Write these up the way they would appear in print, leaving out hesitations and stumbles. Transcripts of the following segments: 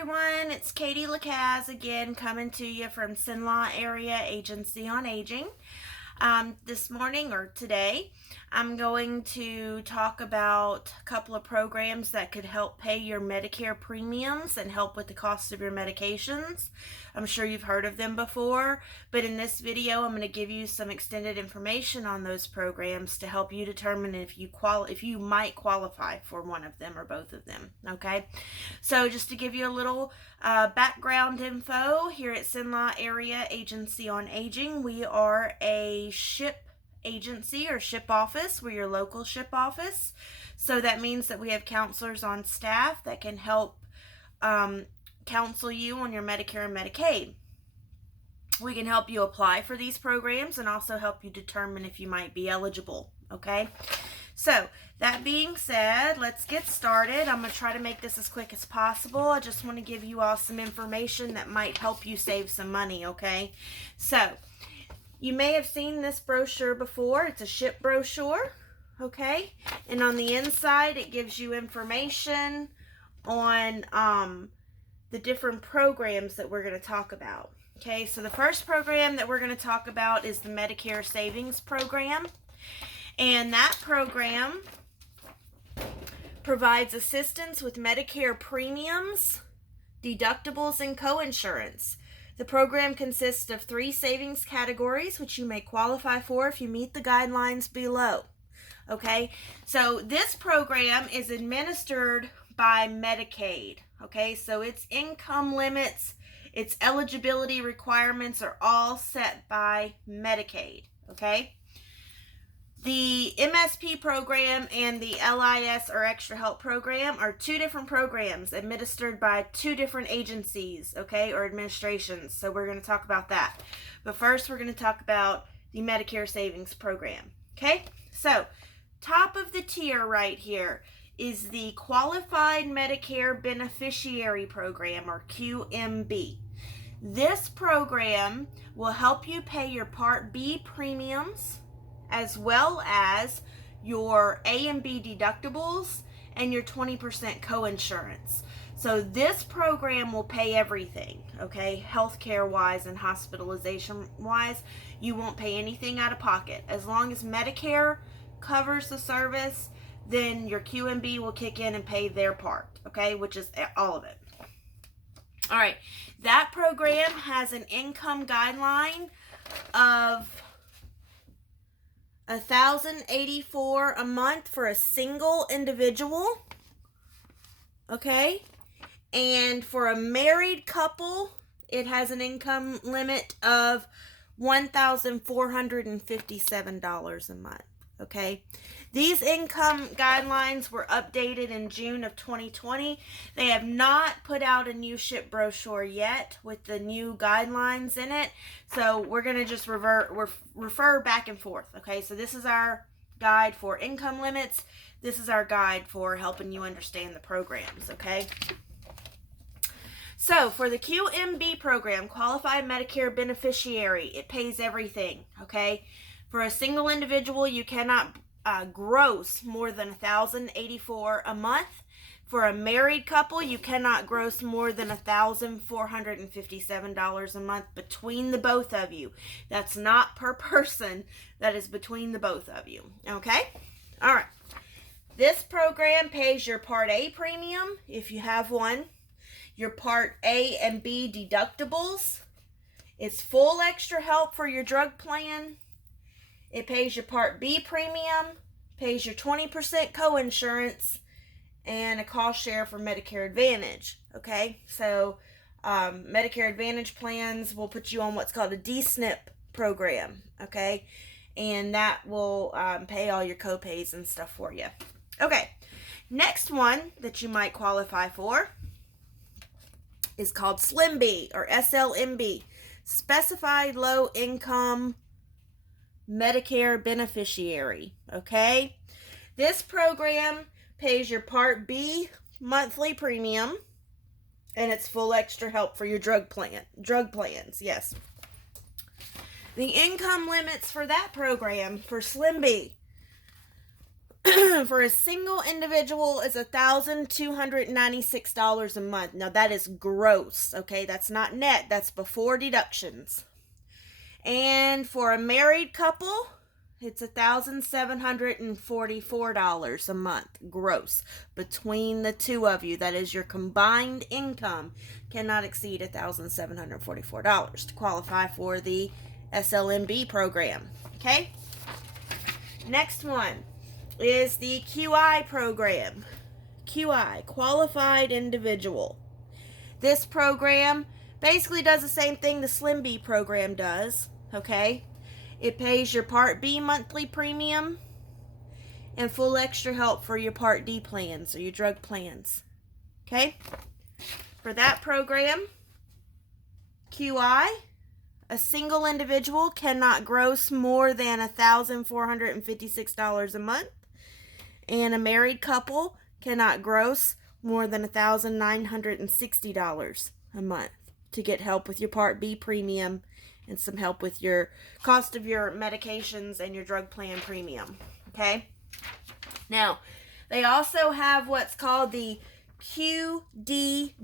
everyone, it's Katie Lacaz again coming to you from Cenla Area Agency on Aging. This morning or today, I'm going to talk about a couple of programs that could help pay your Medicare premiums and help with the cost of your medications. I'm sure you've heard of them before, but in this video, I'm going to give you some extended information on those programs to help you determine if you might qualify for one of them or both of them. Okay, so just to give you a little background info, here at Cenla Area Agency on Aging, we are a SHIP agency or SHIP office. We're your local SHIP office. So that means that we have counselors on staff that can help counsel you on your Medicare and Medicaid. We can help you apply for these programs and also help you determine if you might be eligible. Okay, so that being said, let's get started. I'm going to try to make this as quick as possible. I just want to give you all some information that might help you save some money. Okay, so you may have seen this brochure before. It's a SHIP brochure, okay? And on the inside, it gives you information on the different programs that we're going to talk about. Okay, so the first program that we're going to talk about is the Medicare Savings Program. And that program provides assistance with Medicare premiums, deductibles, and coinsurance. The program consists of 3 savings categories, which you may qualify for if you meet the guidelines below. Okay, so this program is administered by Medicaid. Okay, so its income limits, its eligibility requirements are all set by Medicaid. Okay, the MSP program and the LIS or Extra Help program are 2 different programs administered by 2 different agencies, okay, or administrations. So we're going to talk about that. But first, we're going to talk about the Medicare Savings Program. Okay, so top of the tier right here is the Qualified Medicare Beneficiary Program, or QMB. This program will help you pay your Part B premiums, as well as your A and B deductibles and your 20% coinsurance. So this program will pay everything, okay? Healthcare wise and hospitalization wise, you won't pay anything out of pocket. As long as Medicare covers the service, then your QMB will kick in and pay their part, okay? Which is all of it. All right, that program has an income guideline of $1,084 a month for a single individual, okay? And for a married couple, it has an income limit of $1,457 a month, okay? These income guidelines were updated in June of 2020. They have not put out a new SHIP brochure yet with the new guidelines in it. So we're going to just refer back and forth. Okay, so this is our guide for income limits. This is our guide for helping you understand the programs. Okay. So for the QMB program, Qualified Medicare Beneficiary, it pays everything. Okay. For a single individual, you cannot gross more than $1,084 a month. For a married couple, you cannot gross more than $1,457 a month between the both of you. That's not per person. That is between the both of you. Okay? All right. This program pays your Part A premium, if you have one, your Part A and B deductibles. It's full extra help for your drug plan. It pays your Part B premium, pays your 20% coinsurance, and a cost share for Medicare Advantage. Okay, so Medicare Advantage plans will put you on what's called a DSNP program. Okay, and that will pay all your copays and stuff for you. Okay, next one that you might qualify for is called SLIMB or SLMB, Specified Low Income Medicare Beneficiary. Okay, this program pays your Part B monthly premium, and it's full extra help for your drug plans. Yes, the income limits for that program for SLIMB for a single individual is $1,296 a month. Now that is gross, okay? That's not net, that's before deductions. And for a married couple, it's $1,744 a month gross between the two of you. That is, your combined income cannot exceed $1,744 to qualify for the SLMB program. Okay? Next one is the QI program. QI, Qualified Individual. This program basically does the same thing the Slim B program does, okay? It pays your Part B monthly premium and full extra help for your Part D plans or your drug plans, okay? For that program, QI, a single individual cannot gross more than $1,456 a month, and a married couple cannot gross more than $1,960 a month to get help with your Part B premium and some help with your cost of your medications and your drug plan premium. Okay? Now, they also have what's called the QDWI,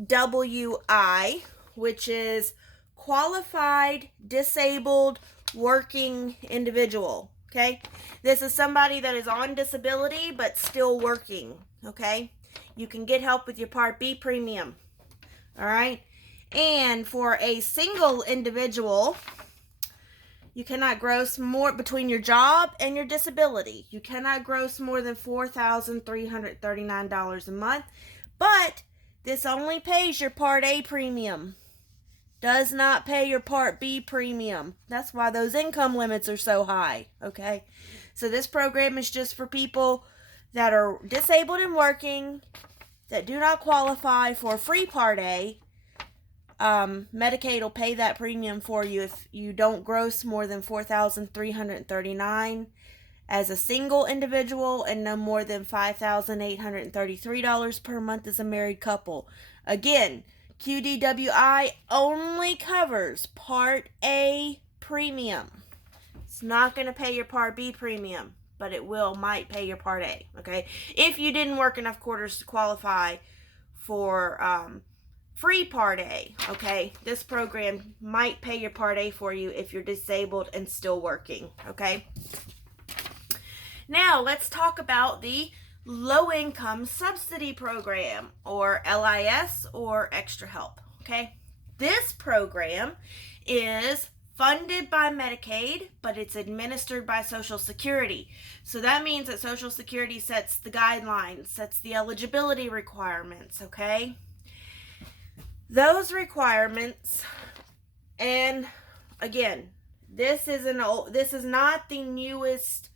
which is Qualified Disabled Working Individual. Okay? This is somebody that is on disability but still working. Okay? You can get help with your Part B premium. All right? And for a single individual, you cannot gross more between your job and your disability. You cannot gross more than $4,339 a month. But this only pays your Part A premium. Does not pay your Part B premium. That's why those income limits are so high. Okay? So this program is just for people that are disabled and working, that do not qualify for free Part A. Medicaid will pay that premium for you if you don't gross more than $4,339 as a single individual and no more than $5,833 per month as a married couple. Again, QDWI only covers Part A premium. It's not going to pay your Part B premium, but it might pay your Part A, okay? If you didn't work enough quarters to qualify for free Part A, okay? This program might pay your Part A for you if you're disabled and still working, okay? Now, let's talk about the Low Income Subsidy Program, or LIS, or Extra Help, okay? This program is funded by Medicaid, but it's administered by Social Security. So that means that Social Security sets the guidelines, sets the eligibility requirements, okay? Those requirements, and again, this is not the newest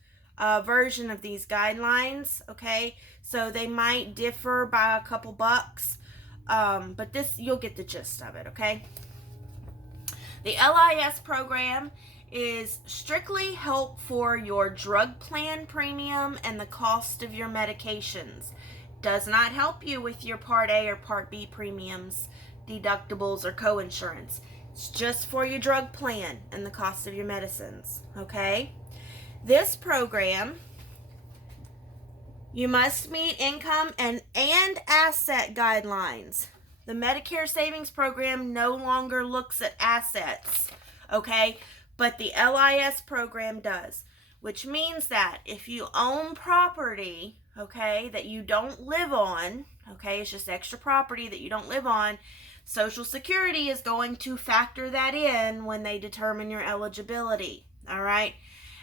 version of these guidelines, okay? So they might differ by a couple bucks, but you'll get the gist of it, okay? The LIS program is strictly help for your drug plan premium and the cost of your medications. Does not help you with your Part A or Part B premiums, deductibles, or coinsurance. It's just for your drug plan and the cost of your medicines, okay? This program, you must meet income and asset guidelines. The Medicare Savings Program no longer looks at assets, okay? But the LIS program does, which means that if you own property, okay, that you don't live on, okay, it's just extra property that you don't live on, Social Security is going to factor that in when they determine your eligibility, all right?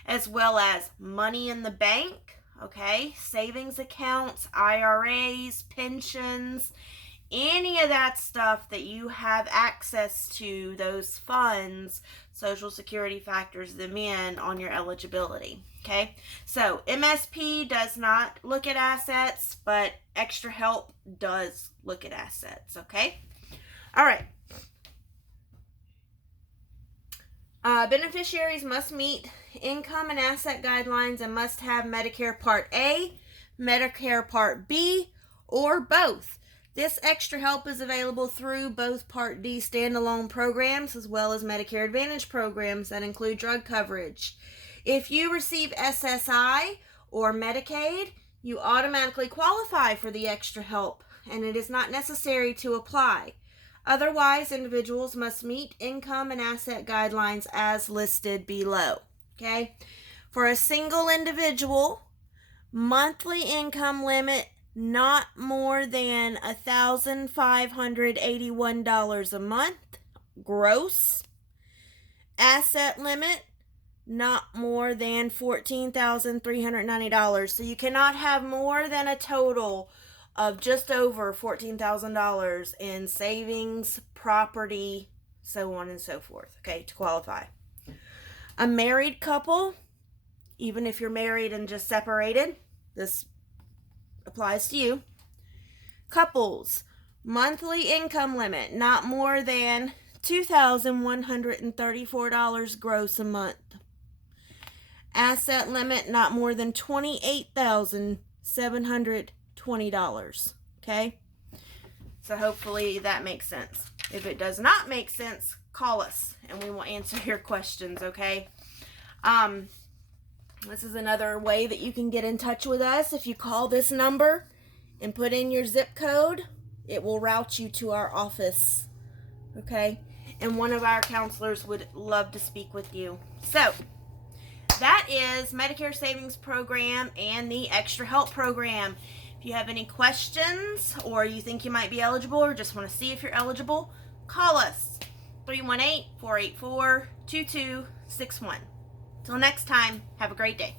As well as money in the bank, okay, savings accounts, IRAs, pensions, any of that stuff that you have access to, those funds, Social Security factors them in on your eligibility, okay? So MSP does not look at assets, but Extra Help does look at assets, okay? All right. Beneficiaries must meet income and asset guidelines and must have Medicare Part A, Medicare Part B, or both. This Extra Help is available through both Part D standalone programs as well as Medicare Advantage programs that include drug coverage. If you receive SSI or Medicaid, you automatically qualify for the extra help, and it is not necessary to apply. Otherwise, individuals must meet income and asset guidelines as listed below. Okay? For a single individual, monthly income limit not more than $1,581 a month gross. Asset limit not more than $14,390. So you cannot have more than a total of just over $14,000 in savings, property, so on and so forth, okay, to qualify. A married couple, even if you're married and just separated, this applies to you. Couples, monthly income limit not more than $2,134 gross a month. Asset limit not more than $28,720. Okay? So hopefully that makes sense. If it does not make sense, call us and we will answer your questions, okay? This is another way that you can get in touch with us. If you call this number and put in your zip code, it will route you to our office, okay? And one of our counselors would love to speak with you. So, that is Medicare Savings Program and the Extra Help Program. If you have any questions or you think you might be eligible or just want to see if you're eligible, call us 318-484-2261. Till next time, have a great day.